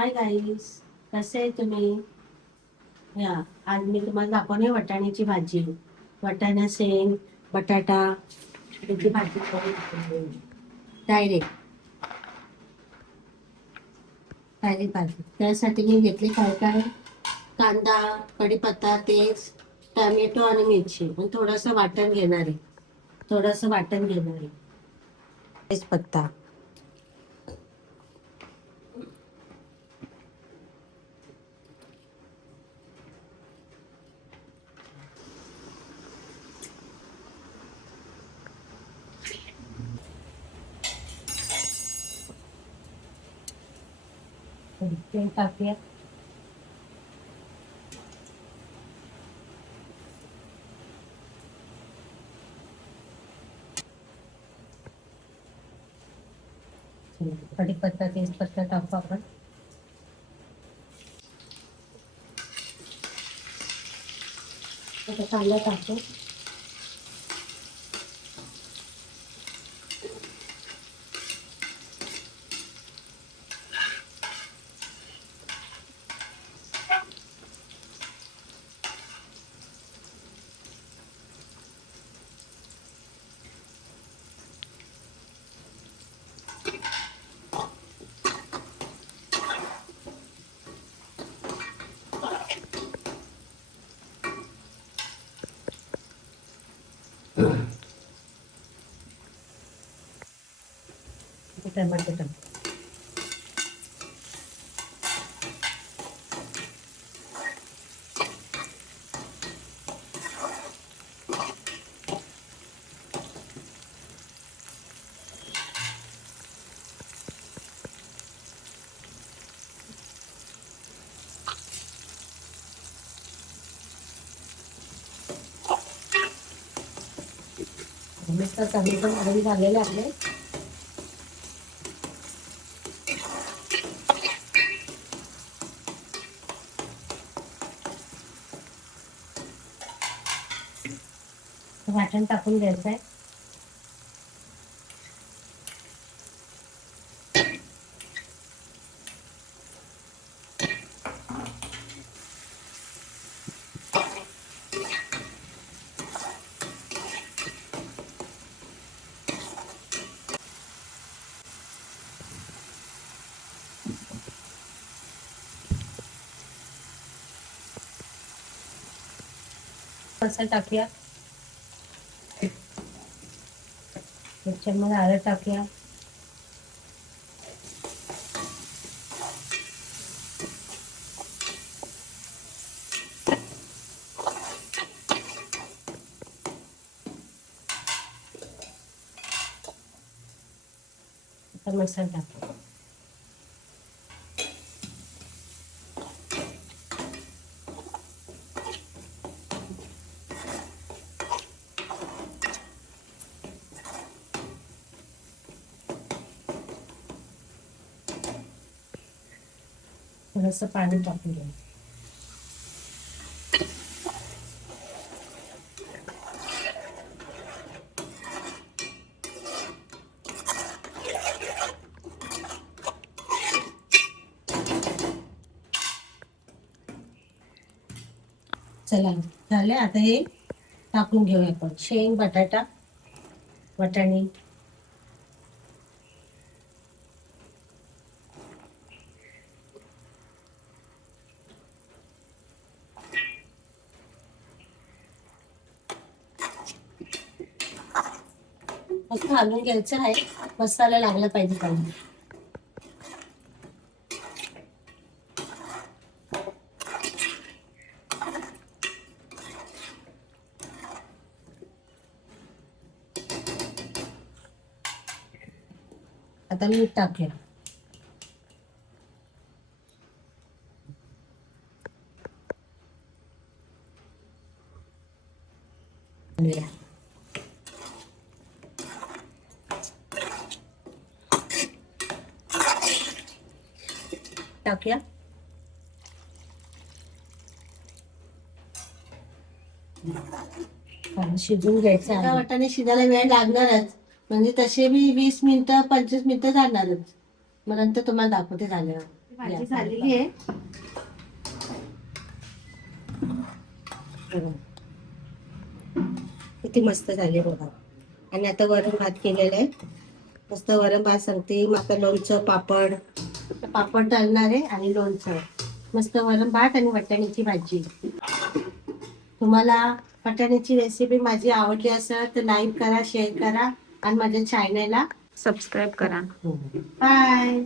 Hi guys, कसे आहे तुम्ही? या आज मी तुम्हाला दाखवणे वाटाण्याची भाजी. वाटाणा शेंग बटाटा त्याची भाजी डायरेक्ट डायरेक्ट भाजी. त्यासाठी मी घेतले काय काय कांदा, कढीपत्ता, तेज, टोमॅटो आणि मिरची आणि थोडंसं वाटण घेणार आहे. तेजपत्ता. तेल टाकूया. कढीपत्ता तेजपत्ता टाकू आपण. आता कांदा टाकतो. टमाटर टाकतो. मस्त चांगले पण आधी झालेले आपले. वाटण टाकून द्यायचं आहे. मसाला टाकूया. एक चम्मच हळद टाकूया. आता मसाला टाकू. थोडंसं पाणी टाकून घ्या. चला झाले. आता हे टाकून घेऊया आपण. शेंग बटाटा वाटाणे मस्त घालून घ्यायचं आहे. मसाला लागला पाहिजे पाहिजे. आता मीठ टाकूया. टाकूया. शिजून घ्यायचं आहे. वाटाणे शिजायला वेळ लागणारच, म्हणजे तसे मी 20 मिनिटं 25 मिनिटं जाणारच. मग नंतर तुम्हाला दाखवते झाल्यावर. भाजी झालेली आहे. बघा. किती मस्त झाली बघा. आणि आता वरण भात केलेला आहे. मस्त वरण भात सांगते. मग आता लोणचं पापड तळणार आहे आणि लोणचं. मस्त वरण भात आणि वाटाण्याची भाजी. तुम्हाला वाटाण्याची रेसिपी माझी आवडली असेल तर लाईक करा, शेअर करा आणि माझ्या चॅनलला सबस्क्राईब करा. बाय.